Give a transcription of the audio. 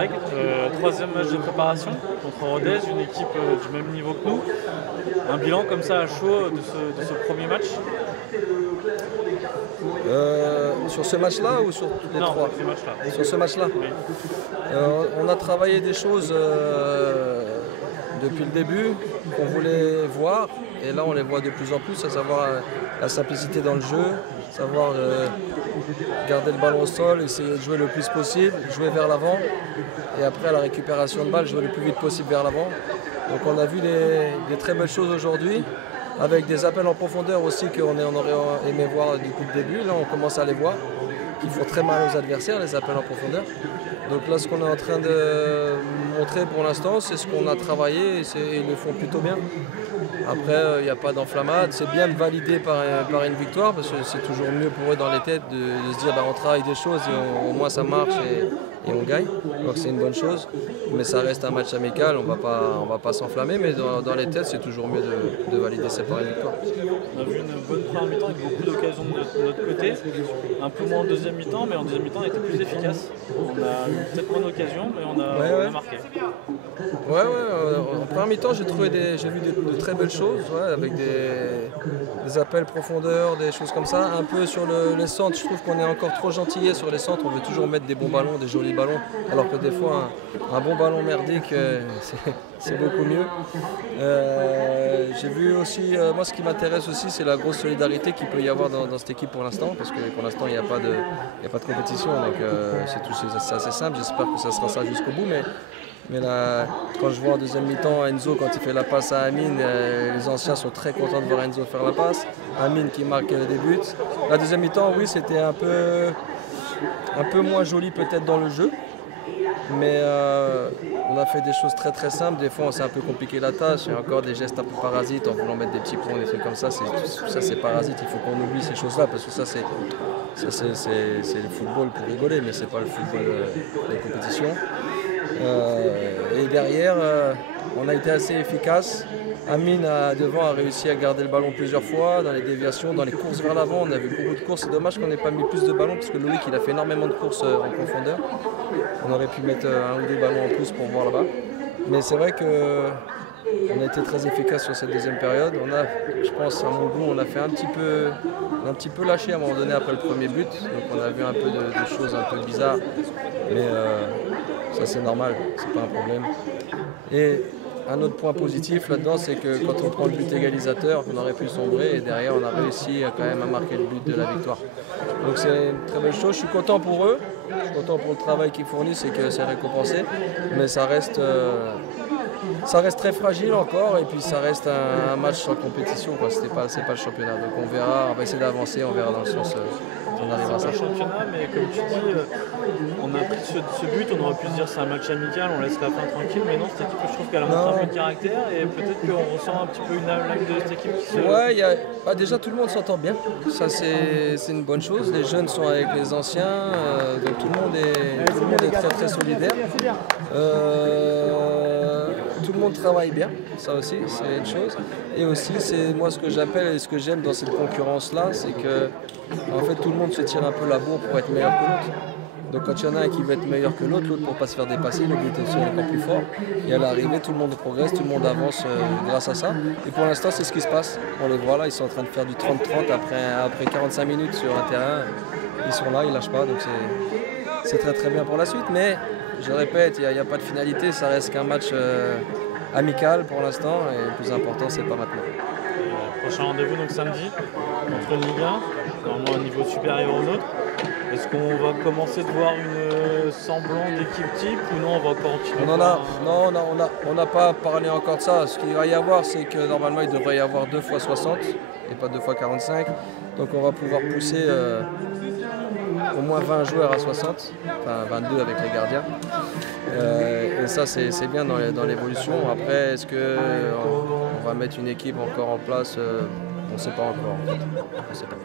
Greg. Troisième match de préparation contre Rodez, une équipe du même niveau que nous. Un bilan comme ça à chaud de ce premier match? Sur ce match-là ou sur les trois? Ces matchs-là. Sur ce match-là, Oui. on a travaillé des choses depuis le début qu'on voulait voir, et là on les voit de plus en plus, à savoir la simplicité dans le jeu, savoir garder le ballon au sol, essayer de jouer le plus possible, jouer vers l'avant, et après à la récupération de balle, jouer le plus vite possible vers l'avant. Donc on a vu des très belles choses aujourd'hui, avec des appels en profondeur aussi qu'on aurait aimé voir depuis le début. Là on commence à les voir, qui font très mal aux adversaires, les appels en profondeur. Donc là ce qu'on est en train de montrer pour l'instant, c'est ce qu'on a travaillé, et ils le font plutôt bien. Après il n'y a pas d'enflammade, c'est bien de valider par une victoire, parce que c'est toujours mieux pour eux dans les têtes de se dire on travaille des choses et au moins ça marche et on gagne. Donc c'est une bonne chose, mais ça reste un match amical, on va pas s'enflammer, mais dans les têtes c'est toujours mieux de valider ça par une victoire. On a vu une bonne première mi-temps avec beaucoup d'occasions de notre côté, un peu moins en deuxième mi-temps, mais en deuxième mi-temps on était plus efficace. On a eu peut-être moins d'occasions, mais on a marqué. En première mi-temps j'ai vu de très belles choses, avec des appels profondeur, des choses comme ça. Un peu sur les centres, je trouve qu'on est encore trop gentillet sur les centres, on veut toujours mettre des bons ballons, des jolis ballons, alors que des fois un bon ballon merdique c'est beaucoup mieux. J'ai vu aussi, moi ce qui m'intéresse aussi, c'est la grosse solidarité qu'il peut y avoir dans cette équipe pour l'instant, parce que pour l'instant il n'y a pas de compétition, donc c'est assez simple. J'espère que ça sera ça jusqu'au bout, mais là, quand je vois en deuxième mi-temps Enzo, quand il fait la passe à Amine, les anciens sont très contents de voir Enzo faire la passe. Amine qui marque des buts. La deuxième mi-temps, oui, c'était un peu moins joli peut-être dans le jeu, mais on a fait des choses très très simples. Des fois on s'est un peu compliqué la tâche, il y a encore des gestes un peu parasites en voulant mettre des petits points, des trucs comme ça. C'est parasite, il faut qu'on oublie ces choses là, parce que ça c'est le football pour rigoler, mais c'est pas le football des compétitions. Et derrière on a été assez efficace. Amine devant a réussi à garder le ballon plusieurs fois, dans les déviations, dans les courses vers l'avant, on a vu beaucoup de courses. C'est dommage qu'on n'ait pas mis plus de ballons, parce que Loïc il a fait énormément de courses en profondeur. On aurait pu mettre un ou deux ballons en plus pour voir là-bas. Mais c'est vrai qu'on a été très efficace sur cette deuxième période. Je pense à mon goût, on a fait un petit peu lâché à un moment donné après le premier but. Donc on a vu un peu de choses un peu bizarres. Mais ça c'est normal, c'est pas un problème. Et un autre point positif là-dedans, c'est que quand on prend le but égalisateur, on aurait pu sombrer, et derrière on a réussi quand même à marquer le but de la victoire. Donc c'est une très belle chose, je suis content pour eux, je suis content pour le travail qu'ils fournissent et que c'est récompensé, mais ça reste très fragile encore, et puis ça reste un match sans compétition, quoi. C'est pas le championnat. Donc on verra, on va essayer d'avancer, on verra dans le sens on arrivera à ça. C'est un championnat, mais comme tu dis, on a pris ce but, on aurait pu se dire c'est un match amical, on laisse la fin tranquille, mais non, cette équipe, je trouve qu'elle a montré un peu de caractère, et peut-être qu'on ressent un petit peu une âme de cette équipe qui se... Ouais, déjà tout le monde s'entend bien, ça c'est une bonne chose. Les jeunes sont avec les anciens, donc tout le monde est très très solidaire. Tout le monde travaille bien, ça aussi c'est une chose. Et aussi c'est moi ce que j'appelle et ce que j'aime dans cette concurrence là, c'est que en fait tout le monde se tire un peu la bourre pour être meilleur que l'autre. Donc quand il y en a un qui veut être meilleur que l'autre pour ne pas se faire dépasser, le but est encore plus fort. Et à l'arrivée tout le monde progresse, tout le monde avance grâce à ça. Et pour l'instant c'est ce qui se passe. On les voit là, ils sont en train de faire du 30-30 après 45 minutes sur un terrain. Ils sont là, ils lâchent pas, donc c'est très très bien pour la suite. Mais je répète, il n'y a pas de finalité, ça reste qu'un match amical pour l'instant, et le plus important c'est pas maintenant. Prochain rendez-vous donc samedi contre une Ligue 1, normalement un niveau supérieur au nôtre. Est-ce qu'on va commencer de voir une semblant d'équipe type, ou non on va continuer? On n'a pas parlé encore de ça. Ce qu'il va y avoir, c'est que normalement il devrait y avoir 2 fois 60 et pas 2 fois 45. Donc on va pouvoir pousser au moins 20 joueurs à 60, enfin 22 avec les gardiens. Et ça c'est bien dans l'évolution. Après, est-ce qu'on va mettre une équipe encore en place? On ne sait pas encore. En fait. On sait pas.